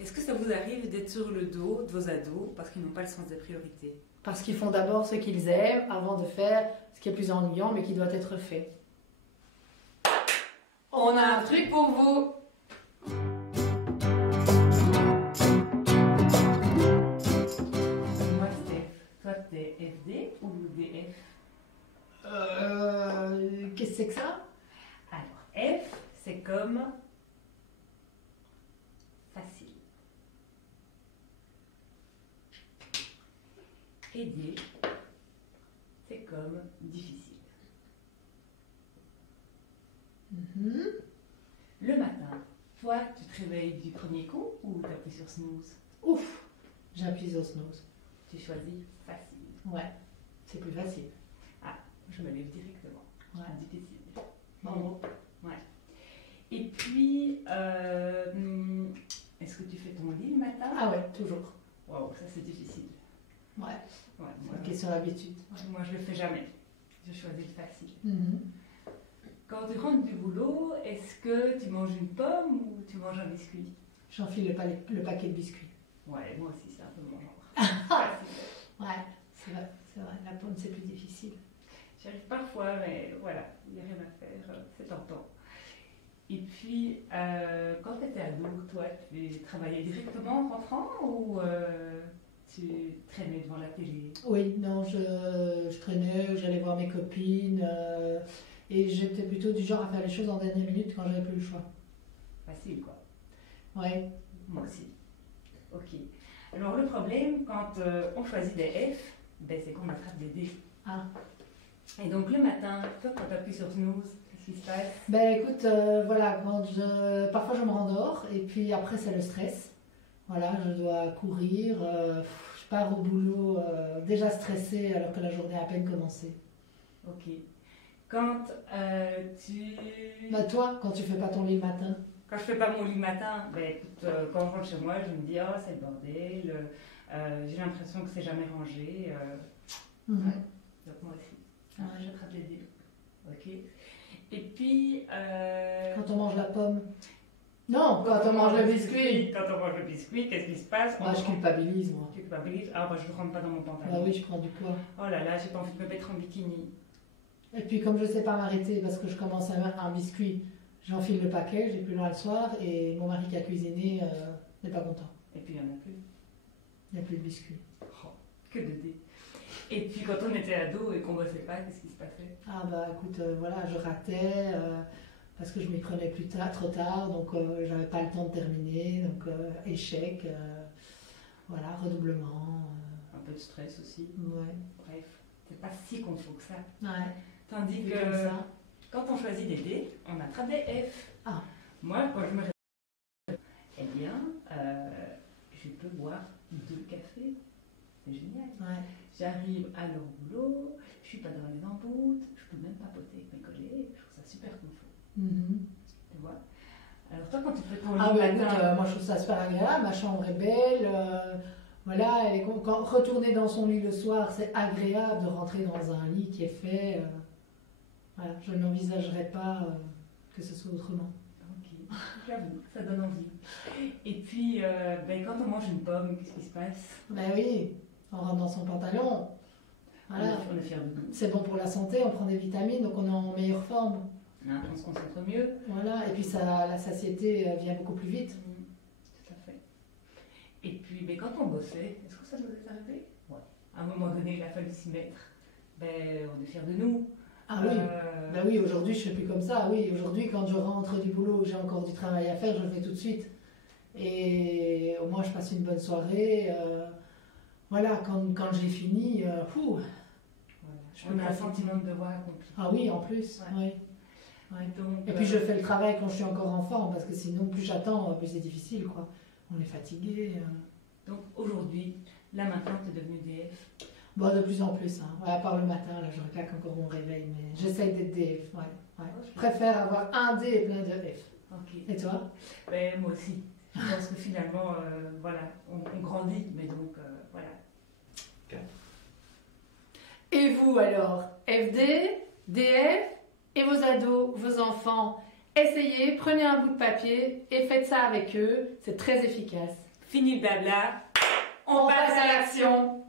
Est-ce que ça vous arrive d'être sur le dos de vos ados parce qu'ils n'ont pas le sens des priorités? Parce qu'ils font d'abord ce qu'ils aiment avant de faire ce qui est plus ennuyant mais qui doit être fait. On a un truc pour vous! Moi, Steph, toi, t'es FD ou DF? Qu'est-ce que c'est que ça? Alors, F, c'est comme facile. Et D, c'est comme difficile. Le matin, toi, tu te réveilles du premier coup ou tu appuies sur snooze? Ouf! J'appuie sur snooze. Tu choisis facile. Ouais, c'est plus facile. Ah, je me lève directement. Ouais. Difficile. Bravo. Ouais. Et puis, est-ce que tu fais ton lit le matin? Ah ouais, toujours. Waouh, ça c'est difficile. Ouais, Ouais, c'est moi, une question d'habitude. moi je le fais jamais. Je choisis le facile. Mhm. Quand tu rentres du boulot, est-ce que tu manges une pomme ou tu manges un biscuit? J'enfile le paquet de biscuits. Ouais, moi aussi c'est un peu mon genre. Facile. Ouais, c'est vrai, c'est vrai. La pomme, c'est plus difficile. J'y arrive parfois, mais voilà, il n'y a rien à faire, c'est tentant. Et puis, quand tu étais ado, toi, tu travaillais directement en rentrant ou tu traînais devant la télé? Oui, non, je traînais, j'allais voir mes copines et j'étais plutôt du genre à faire les choses en dernière minute quand j'avais plus le choix. Facile, quoi. Ouais. Moi aussi. Ok. Alors, le problème, quand on choisit des F, ben, c'est qu'on attrape des D. Ah. Et donc, le matin, toi, quand tu appuies sur snooze, qu'est-ce qui se passe? Ben écoute, voilà, parfois je me rendors et puis après c'est le stress. Voilà, je dois courir, je pars au boulot déjà stressée alors que la journée a à peine commencé. Ok. Quand tu... Bah toi, quand tu fais pas ton lit le matin? Quand je fais pas mon lit le matin, ben écoute, quand je rentre chez moi, je me dis, oh, c'est le bordel, j'ai l'impression que c'est jamais rangé. Mhm. Ouais. Donc moi aussi, Ouais. j'attrape les dés. Ok. Et puis... Quand on mange la pomme? Non, quand on mange le biscuit. Quand on mange le biscuit, qu'est-ce qui se passe? Bah, je culpabilise moi. Tu culpabilises? Ah bah je ne rentre pas dans mon pantalon. Bah oui, je prends du poids. Oh là là, j'ai pas envie de me mettre en bikini. Et puis comme je sais pas m'arrêter parce que je commence à un biscuit, j'enfile le paquet, j'ai plus loin le soir et mon mari qui a cuisiné n'est pas content. Et puis il n'y en a plus. Il n'y a plus de biscuit. Oh, que de dés. Et puis quand on était ado et qu'on bossait pas, qu'est-ce qui se passait? Ah bah écoute, voilà, je ratais parce que je m'y prenais plus tard, trop tard, donc j'avais pas le temps de terminer, donc échec, voilà, redoublement. Un peu de stress aussi. Ouais. Bref, c'est pas si confus que ça. Ouais. Tandis Vu que comme ça. quand on choisit des dés, on attrape des F. Ah. Moi, quand je me réveille, eh bien, je peux boire 2 cafés. C'est génial. Ouais. J'arrive à leur boulot, je suis pas dans les emboutes, je peux même papoter avec mes collègues, je trouve ça super confort. Mhm. Tu vois? Alors toi, quand tu fais ton lit Ah le bah écoute, matin, moi je trouve ça super agréable, ma chambre est belle, voilà, quand retourner dans son lit le soir, c'est agréable de rentrer dans un lit qui est fait. Voilà, je n'envisagerais pas que ce soit autrement. ok, j'avoue, ça donne envie. Et puis, ben, quand on mange une pomme, qu'est-ce qui se passe? Ben oui, on rentre dans son pantalon. Voilà. On est fiers de nous. C'est bon pour la santé, on prend des vitamines, donc on est en meilleure forme. Hein, on se concentre mieux. Voilà, et puis ça, la satiété vient beaucoup plus vite. Tout à fait. Et puis, ben, quand on bossait, est-ce que ça nous est arrivé? Ouais. À un moment donné, il a fallu s'y mettre. Ben, on est fiers de nous. Ah oui, ben oui, aujourd'hui je fais plus comme ça. Oui, aujourd'hui quand je rentre du boulot, j'ai encore du travail à faire, je le fais tout de suite. Et au moins je passe une bonne soirée. Voilà, quand j'ai fini, fou. Voilà. On a un sentiment de devoir accompli. Ah oui, en plus, Ouais. oui. Ouais. Donc, Et puis je fais le travail quand je suis encore enfant, parce que sinon plus j'attends, plus c'est difficile, quoi. On est fatigué. donc aujourd'hui, là maintenant, tu es devenu DF. Bon, de plus en plus, hein. Ouais, à part le matin, là je claque encore mon réveil, mais j'essaye d'être DF, ouais. Ouais. Je préfère avoir un D et plein de F. Ok. Et toi? Ben, moi aussi. Je pense que finalement, voilà, on grandit, mais donc, voilà. Et vous alors? FD, DF, et vos ados, vos enfants, essayez, prenez un bout de papier et faites ça avec eux, c'est très efficace. Fini le blabla, on passe à l'action.